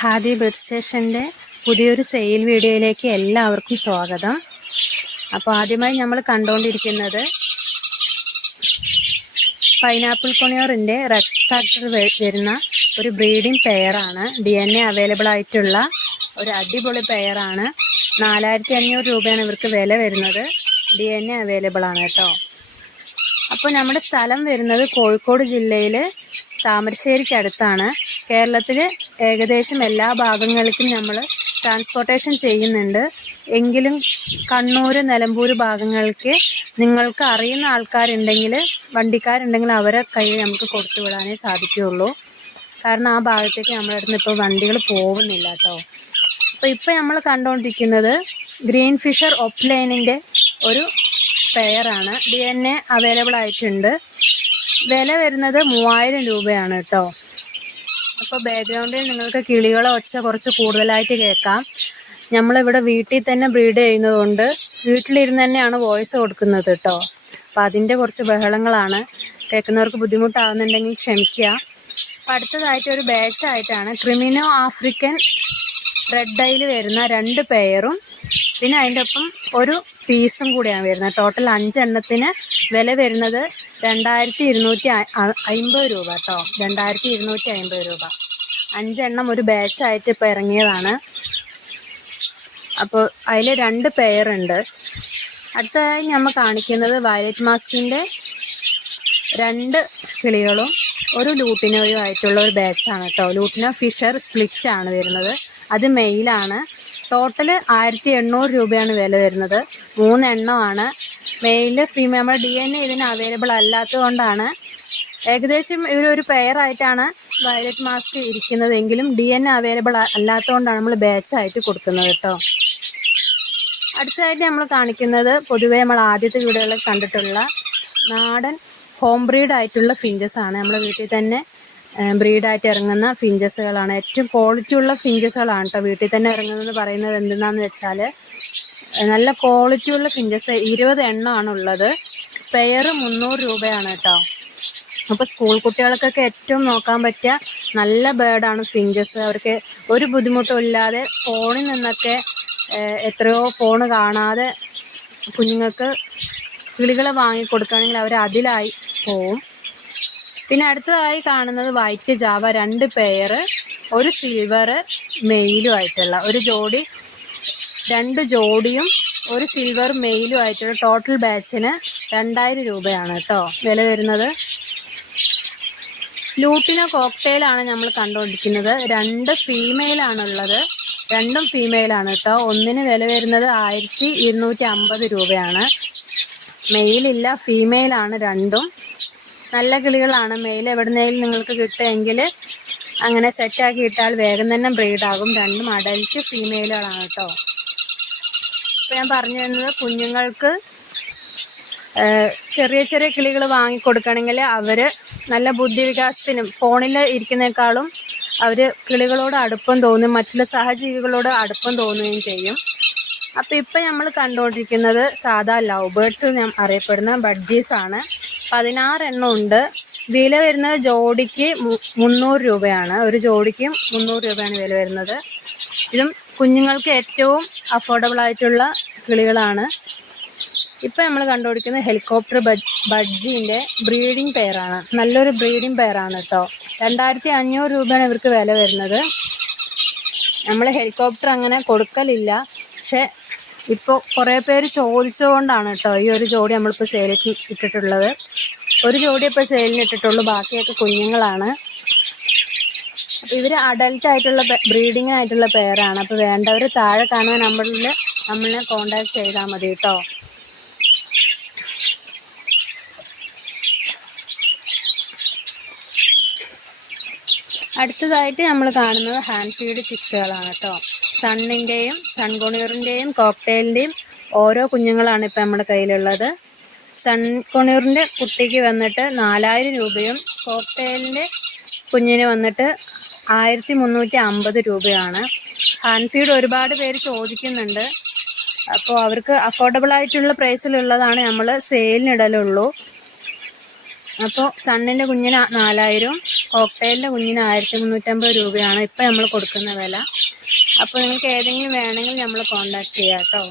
Hadi bed സ്റ്റേഷൻ്റെ പുതിയൊരു sale വീഡിയോയിലേക്ക് എല്ലാവർക്കും സ്വാഗതം. അപ്പോൾ ആദ്യമായി നമ്മൾ കണ്ടുകൊണ്ടിരിക്കുന്നത് പൈനാപ്പിൾ കൊണിയറിൻ്റെ റെഡ് ഫാക്ടർ വരുന്ന ഒരു ബ്രീഡിംഗ് പെയറാണ്. DNA അവൈലബിൾ ആയിട്ടുള്ള ഒരു അടിപൊളി പെയറാണ്. 4500 രൂപയാണ് ഇവർക്ക് വില വരുന്നത്. DNA അവൈലബിൾ ആണ് കേട്ടോ. അപ്പോൾ നമ്മുടെ സ്ഥലം വരുന്നത് കോഴിക്കോട് ജില്ലയിൽ താമരശ്ശേരിക്ക് അടുത്താണ്. കേരളത്തിൽ ഏകദേശം എല്ലാ ഭാഗങ്ങളിലേക്കും നമ്മൾ ട്രാൻസ്പോർട്ടേഷൻ ചെയ്യുന്നുണ്ട്. എങ്കിലും കണ്ണൂർ, നിലമ്പൂർ ഭാഗങ്ങൾക്ക് നിങ്ങൾക്ക് അറിയുന്ന ആൾക്കാരുണ്ടെങ്കിൽ, വണ്ടിക്കാരുണ്ടെങ്കിൽ അവരെ കയ്യിൽ നമുക്ക് കൊടുത്തു വിടാനേ സാധിക്കുകയുള്ളൂ. കാരണം ആ ഭാഗത്തേക്ക് നമ്മുടെ അടുത്ത് നിന്ന് ഇപ്പോൾ വണ്ടികൾ പോകുന്നില്ല കേട്ടോ. അപ്പോൾ ഇപ്പോൾ നമ്മൾ കണ്ടുകൊണ്ടിരിക്കുന്നത് ഗ്രീൻ ഫിഷർ ഓപ്ലൈനിൻ്റെ ഒരു പെയറാണ്. DNA അവൈലബിൾ ആയിട്ടുണ്ട്. വില വരുന്നത് 3000 രൂപയാണ് കേട്ടോ. അപ്പോൾ ബാക്ക്ഗ്രൗണ്ടിൽ നിങ്ങൾക്ക് കിളികളെ ഒച്ച കുറച്ച് കൂടുതലായിട്ട് കേൾക്കാം. നമ്മളിവിടെ വീട്ടിൽ തന്നെ ബ്രീഡ് ചെയ്യുന്നതുകൊണ്ട് വീട്ടിലിരുന്ന് തന്നെയാണ് വോയിസ് കൊടുക്കുന്നത് കേട്ടോ. അപ്പോൾ അതിൻ്റെ കുറച്ച് ബഹളങ്ങളാണ്. കേൾക്കുന്നവർക്ക് ബുദ്ധിമുട്ടാകുന്നുണ്ടെങ്കിൽ ക്ഷമിക്കുക. അപ്പോൾ അടുത്തതായിട്ട് ഒരു ബാച്ചായിട്ടാണ് ക്രിമിനോ ആഫ്രിക്കൻ റെഡ് ഐയിൽ വരുന്ന 2 പെയറും പിന്നെ അതിൻ്റെ ഒപ്പം ഒരു പീസും കൂടിയാണ് വരുന്നത്. ടോട്ടൽ 5 എണ്ണത്തിന് വില വരുന്നത് 2250 രൂപ കേട്ടോ. 2250 രൂപ. 5 എണ്ണം ഒരു ബാച്ചായിട്ട് ഇപ്പോൾ ഇറങ്ങിയതാണ്. അപ്പോൾ അതിൽ 2 പെയറുണ്ട്. അടുത്തതായി നമ്മൾ കാണിക്കുന്നത് വയലറ്റ് മാസ്കിൻ്റെ 2 കിളികളും ഒരു ലൂട്ടിനോയും ആയിട്ടുള്ള ഒരു ബാച്ചാണ് കേട്ടോ. ലൂട്ടിനോ ഫിഷർ സ്പ്ലിറ്റ് ആണ് വരുന്നത്. അത് മെയിലാണ്. ടോട്ടൽ 1800 രൂപയാണ് വില വരുന്നത്. 3 എണ്ണമാണ്. Mail female. നമ്മുടെ DNA ഇതിന് അവൈലബിൾ അല്ലാത്തത് കൊണ്ടാണ് ഏകദേശം ഇവരൊരു പെയറായിട്ടാണ് വയലറ്റ് മാസ്ക് ഇരിക്കുന്നതെങ്കിലും DNA അവൈലബിൾ അല്ലാത്തതുകൊണ്ടാണ് നമ്മൾ ബാച്ചായിട്ട് കൊടുക്കുന്നത് കേട്ടോ. അടുത്തതായിട്ട് നമ്മൾ കാണിക്കുന്നത് പൊതുവേ നമ്മൾ ആദ്യത്തെ വീടുകളിൽ കണ്ടിട്ടുള്ള നാടൻ ഹോം ബ്രീഡ് ആയിട്ടുള്ള ഫിഞ്ചസ് ആണ്. നമ്മൾ വീട്ടിൽ തന്നെ ബ്രീഡായിട്ട് ഇറങ്ങുന്ന ഫിഞ്ചസുകളാണ്. ഏറ്റവും ക്വാളിറ്റി ഉള്ള ഫിഞ്ചസുകളാണ് കേട്ടോ. വീട്ടിൽ തന്നെ ഇറങ്ങുന്നതെന്ന് പറയുന്നത് എന്തെന്നാന്ന് വെച്ചാൽ നല്ല ക്വാളിറ്റി ഉള്ള ഫിഞ്ചസ് 20 എണ്ണമാണ് ഉള്ളത്. പെയർ 300 രൂപയാണ് കേട്ടോ. അപ്പോൾ സ്കൂൾ കുട്ടികൾക്കൊക്കെ ഏറ്റവും നോക്കാൻ പറ്റിയ നല്ല ബേർഡാണ് ഫിഞ്ചസ്. അവർക്ക് ഒരു ബുദ്ധിമുട്ടും ഇല്ലാതെ ഫോണിൽ നിന്നൊക്കെ എത്രയോ ഫോൺ കാണാതെ കുഞ്ഞുങ്ങൾക്ക് കിളികളെ വാങ്ങിക്കൊടുക്കുകയാണെങ്കിൽ അവർ അതിലായി പോവും. പിന്നെ അടുത്തതായി കാണുന്നത് വൈറ്റ് ജാവ 2 പെയർ, ഒരു സിൽവർ മെയിലും ആയിട്ടുള്ള ഒരു ജോഡി, 2 ജോഡിയും ഒരു സിൽവർ മെയിലും ആയിട്ടുള്ള ടോട്ടൽ ബാച്ചിന് 2000 രൂപയാണ് കേട്ടോ വില വരുന്നത്. ലൂട്ടിനോ കോക്ടെയിലാണ് നമ്മൾ കണ്ടുകൊണ്ടിരിക്കുന്നത്. 2 ഫീമെയിലാണുള്ളത്. 2ഉം ഫീമെയിലാണ് കേട്ടോ. ഒന്നിന് വില വരുന്നത് 1250 രൂപയാണ്. മെയിലില്ല, ഫീമെയിലാണ് 2ഉം. നല്ല കിളികളാണ്. മെയിൽ എവിടുന്നേലും നിങ്ങൾക്ക് കിട്ടുമെങ്കിൽ അങ്ങനെ സെറ്റാക്കി ഇട്ടാൽ വേഗം തന്നെ ബ്രീഡാകും. 2ഉം അഡൽറ്റ് ഫീമെയിലുകളാണ് കേട്ടോ. ഇപ്പോൾ ഞാൻ പറഞ്ഞു തരുന്നത് കുഞ്ഞുങ്ങൾക്ക് ചെറിയ ചെറിയ കിളികൾ വാങ്ങിക്കൊടുക്കണമെങ്കിൽ അവർ നല്ല ബുദ്ധിവികാസത്തിനും ഫോണിൽ ഇരിക്കുന്നേക്കാളും അവർ കിളികളോട് അടുപ്പം തോന്നും, മറ്റുള്ള സഹജീവികളോട് അടുപ്പം തോന്നുകയും ചെയ്യും. അപ്പോൾ ഇപ്പം നമ്മൾ കണ്ടുകൊണ്ടിരിക്കുന്നത് സാധാ ലവ് ബേർഡ്സ് അറിയപ്പെടുന്ന ബഡ്ജീസ് ആണ്. 16 എണ്ണം ഉണ്ട്. വില വരുന്നത് ജോഡിക്ക് 300 രൂപയാണ്. ഒരു ജോഡിക്കും 300 രൂപയാണ് വില വരുന്നത്. ഇതും കുഞ്ഞുങ്ങൾക്ക് ഏറ്റവും അഫോർഡബിൾ ആയിട്ടുള്ള കിളികളാണ്. ഇപ്പം നമ്മൾ കണ്ടുപിടിക്കുന്നത് ഹെലികോപ്റ്റർ ബഡ്ജീൻ്റെ ബ്രീഡിംഗ് പെയറാണ്. നല്ലൊരു ബ്രീഡിംഗ് പെയറാണ് കേട്ടോ. 2500 രൂപയാണ് ഇവർക്ക് വില വരുന്നത്. നമ്മൾ ഹെലികോപ്റ്റർ അങ്ങനെ കൊടുക്കലില്ല, പക്ഷെ ഇപ്പോൾ കുറേ പേര് ചോദിച്ചുകൊണ്ടാണ് കേട്ടോ ഈ ഒരു ജോഡി നമ്മളിപ്പോൾ സെയിലിന് ഇട്ടിട്ടുള്ളത്. ഒരു ജോഡി ഇപ്പോൾ സെയിലിന് ഇട്ടിട്ടുള്ളൂ, ബാക്കിയൊക്കെ കുഞ്ഞുങ്ങളാണ്. അപ്പോൾ ഇവർ അഡൽട്ട് ആയിട്ടുള്ള ബ്രീഡിങ്ങിനായിട്ടുള്ള പെയറാണ്. അപ്പോൾ വേണ്ടവർ താഴെ കാണുന്ന നമ്പറിൽ നമ്മളെ കോൺടാക്ട് ചെയ്താൽ മതി കേട്ടോ. അടുത്തതായിട്ട് നമ്മൾ കാണുന്നത് ഹാൻഡ് ഫീഡ് ചിക്സുകളാണ് കേട്ടോ. സണ്ണിൻ്റെയും സൺകൊണിയറിൻ്റെയും കോക്ടെയിലിൻ്റെയും ഓരോ കുഞ്ഞുങ്ങളാണ് ഇപ്പം നമ്മുടെ കയ്യിലുള്ളത്. സൺകൊണിയറിൻ്റെ കുട്ടിക്ക് വന്നിട്ട് 4000 രൂപയും കോക്ടെയിലിൻ്റെ കുഞ്ഞിന് വന്നിട്ട് 1350 രൂപയാണ്. ഹാൻഡ് ഫീഡ് ഒരുപാട് പേര് ചോദിക്കുന്നുണ്ട്. അപ്പോൾ അവർക്ക് അഫോർഡബിൾ ആയിട്ടുള്ള പ്രൈസിലുള്ളതാണ് നമ്മൾ സെയിലിനിടലുള്ളൂ. അപ്പോൾ സണ്ണിൻ്റെ കുഞ്ഞിന് 4000, കോക്ടെയിലിൻ്റെ കുഞ്ഞിന് 1350 രൂപയാണ് ഇപ്പം നമ്മൾ കൊടുക്കുന്ന വില. അപ്പോൾ നിങ്ങൾക്ക് ഏതെങ്കിലും വേണമെങ്കിൽ നമ്മൾ കോൺടാക്ട് ചെയ്യാം കേട്ടോ.